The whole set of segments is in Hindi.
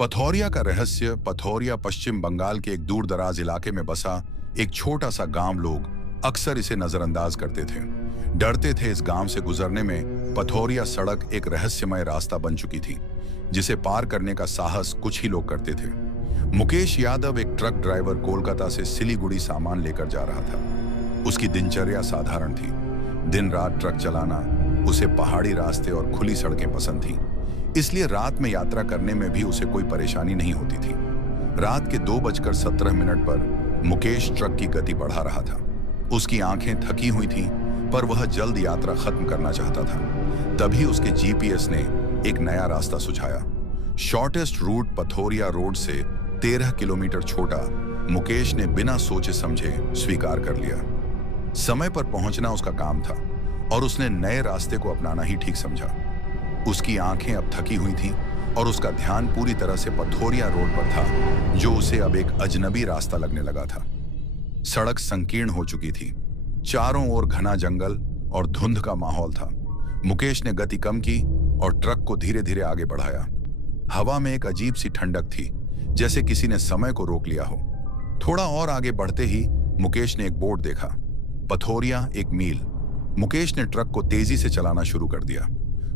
पथौरिया का रहस्य। पथौरिया पश्चिम बंगाल के एक दूर दराज इलाके में बसा एक छोटा सा गांव। लोग अक्सर इसे नजरअंदाज करते थे, डरते थे। इस गांव से गुजरने में पथौरिया सड़क एक रहस्यमय रास्ता बन चुकी थी, जिसे पार करने का साहस कुछ ही लोग करते थे। मुकेश यादव एक ट्रक ड्राइवर कोलकाता से सिलीगुड़ी सामान लेकर जा रहा था। उसकी दिनचर्या साधारण थी। दिन रात ट्रक चलाना, उसे पहाड़ी रास्ते और खुली सड़कें पसंद थीं, इसलिए रात में यात्रा करने में भी उसे कोई परेशानी नहीं होती थी। रात के 2:17 पर मुकेश ट्रक की गति बढ़ा रहा था। उसकी आंखें थकी हुई थीं, पर वह जल्द यात्रा खत्म करना चाहता था। तभी उसके जीपीएस ने एक नया रास्ता सुझाया। शॉर्टेस्ट रूट पथौरिया रोड से 13 किलोमीटर छोटा। मुकेश ने बिना सोचे समझे स्वीकार कर लिया। समय पर पहुंचना उसका काम था और उसने नए रास्ते को अपनाना ही ठीक समझा। उसकी आंखें अब थकी हुई थीं और उसका ध्यान पूरी तरह से पथौरिया रोड पर था, जो उसे अब एक अजनबी रास्ता लगने लगा था। सड़क संकीर्ण हो चुकी थी, चारों ओर घना जंगल और धुंध का माहौल था। मुकेश ने गति कम की और ट्रक को धीरे धीरे आगे बढ़ाया। हवा में एक अजीब सी ठंडक थी, जैसे किसी ने समय को रोक लिया हो। थोड़ा और आगे बढ़ते ही मुकेश ने एक बोर्ड देखा, पथौरिया 1 मील। मुकेश ने ट्रक को तेजी से चलाना शुरू कर दिया,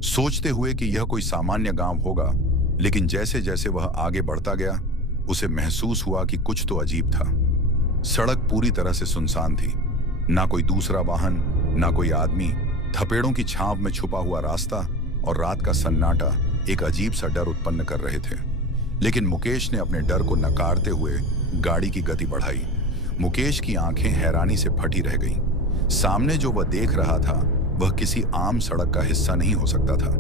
सोचते हुए कि यह कोई सामान्य गांव होगा। लेकिन जैसे जैसे वह आगे बढ़ता गया, उसे महसूस हुआ कि कुछ तो अजीब था। सड़क पूरी तरह से सुनसान थी, ना कोई दूसरा वाहन, ना कोई आदमी। थपेड़ों की छांव में छुपा हुआ रास्ता और रात का सन्नाटा एक अजीब सा डर उत्पन्न कर रहे थे। लेकिन मुकेश ने अपने डर को नकारते हुए गाड़ी की गति बढ़ाई। मुकेश की आंखें हैरानी से फटी रह गईं। सामने जो वह देख रहा था, वह किसी आम सड़क का हिस्सा नहीं हो सकता था।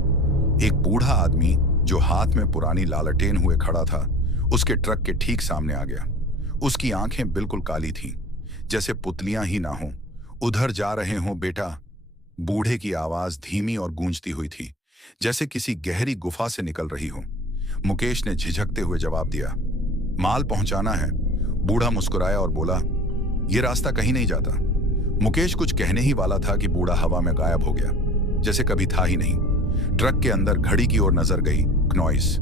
एक बूढ़ा आदमी जो हाथ में पुरानी लालटेन हुए खड़ा था, उसके ट्रक के ठीक सामने आ गया। उसकी आंखें बिल्कुल काली थीं, जैसे पुतलियां ही ना हों। उधर जा रहे हों बेटा। बूढ़े की आवाज धीमी और गूंजती हुई थी, जैसे किसी गहरी गुफा से निकल रही हो। मुकेश ने झिझकते हुए जवाब दिया, माल पहुंचाना है। बूढ़ा मुस्कुराया और बोला, यह रास्ता कहीं नहीं जाता। मुकेश कुछ कहने ही वाला था कि बूढ़ा हवा में गायब हो गया, जैसे कभी था ही नहीं। ट्रक के अंदर घड़ी की ओर नजर गई। क्नॉइस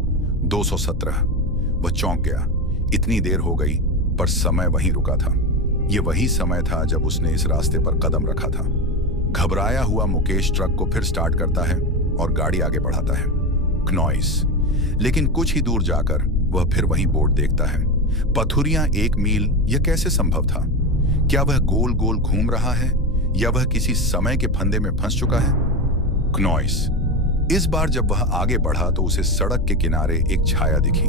217। वह चौंक गया। इतनी देर हो गई, पर समय वहीं रुका था। यह वही समय था जब उसने इस रास्ते पर कदम रखा था। घबराया हुआ मुकेश ट्रक को फिर स्टार्ट करता है और गाड़ी आगे बढ़ाता है। क्नॉइस। लेकिन कुछ ही दूर जाकर वह फिर वही बोर्ड देखता है, पथौरिया 1 मील। यह कैसे संभव था? क्या वह गोल गोल घूम रहा है या वह किसी समय के फंदे में फंस चुका है? क्नॉइस। इस बार जब वह आगे बढ़ा तो उसे सड़क के किनारे एक छाया दिखी।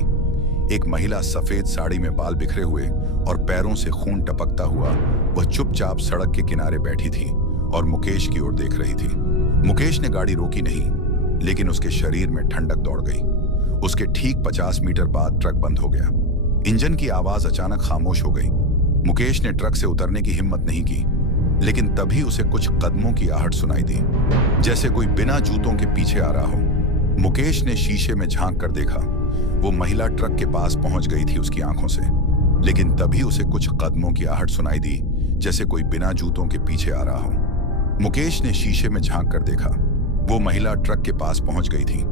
एक महिला सफेद साड़ी में बाल बिखरे हुए और पैरों से खून टपकता हुआ वह चुपचाप सड़क के किनारे बैठी थी और मुकेश की ओर देख रही थी। मुकेश ने गाड़ी रोकी नहीं, लेकिन उसके शरीर में ठंडक दौड़ गई। उसके ठीक 50 मीटर बाद ट्रक बंद हो गया। इंजन की आवाज अचानक खामोश हो गई। मुकेश ने ट्रक से उतरने की हिम्मत नहीं की, लेकिन तभी उसे कुछ कदमों की आहट सुनाई दी, जैसे कोई बिना जूतों के पीछे आ रहा हो। मुकेश ने शीशे में झांक कर देखा। वो महिला ट्रक के पास पहुंच गई थी उसकी आंखों से, लेकिन तभी उसे कुछ कदमों की आहट सुनाई दी, जैसे कोई बिना जूतों के पीछे आ रहा हो। मुकेश ने शीशे में झांक कर देखा। वो महिला ट्रक के पास पहुंच गई थी।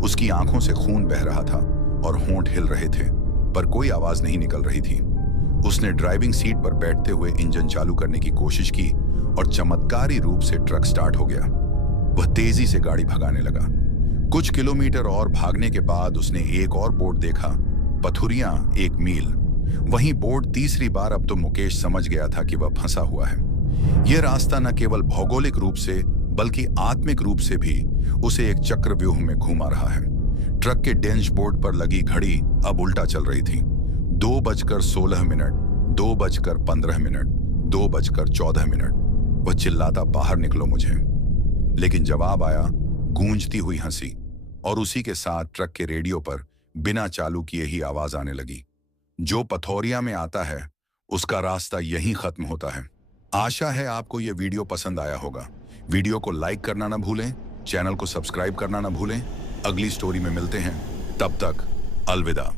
उसकी आंखों से खून बह रहा था और होंठ हिल रहे थे, पर कोई आवाज नहीं निकल रही थी। उसने ड्राइविंग सीट पर बैठते हुए इंजन चालू करने की कोशिश की और चमत्कारी रूप से ट्रक स्टार्ट हो गया। वह तेजी से गाड़ी भगाने लगा। कुछ किलोमीटर और भागने के बाद उसने एक और बोर्ड देखा, पथौरिया 1 मील। वहीं बोर्ड तीसरी बार। अब तो मुकेश समझ गया था कि वह फंसा हुआ है। यह रास्ता न केवल भौगोलिक रूप से बल्कि आत्मिक रूप से भी उसे एक चक्रव्यूह में घुमा रहा है। ट्रक के डैशबोर्ड पर लगी घड़ी अब उल्टा चल रही थी। 2:16, 2:15, 2:14। वह चिल्लाता, बाहर निकलो मुझे। लेकिन जवाब आया गूंजती हुई हंसी, और उसी के साथ ट्रक के रेडियो पर बिना चालू किए ही आवाज आने लगी, जो पथौरिया में आता है उसका रास्ता यहीं खत्म होता है। आशा है आपको यह वीडियो पसंद आया होगा। वीडियो को लाइक करना ना भूलें, चैनल को सब्सक्राइब करना ना भूलें। अगली स्टोरी में मिलते हैं, तब तक अलविदा।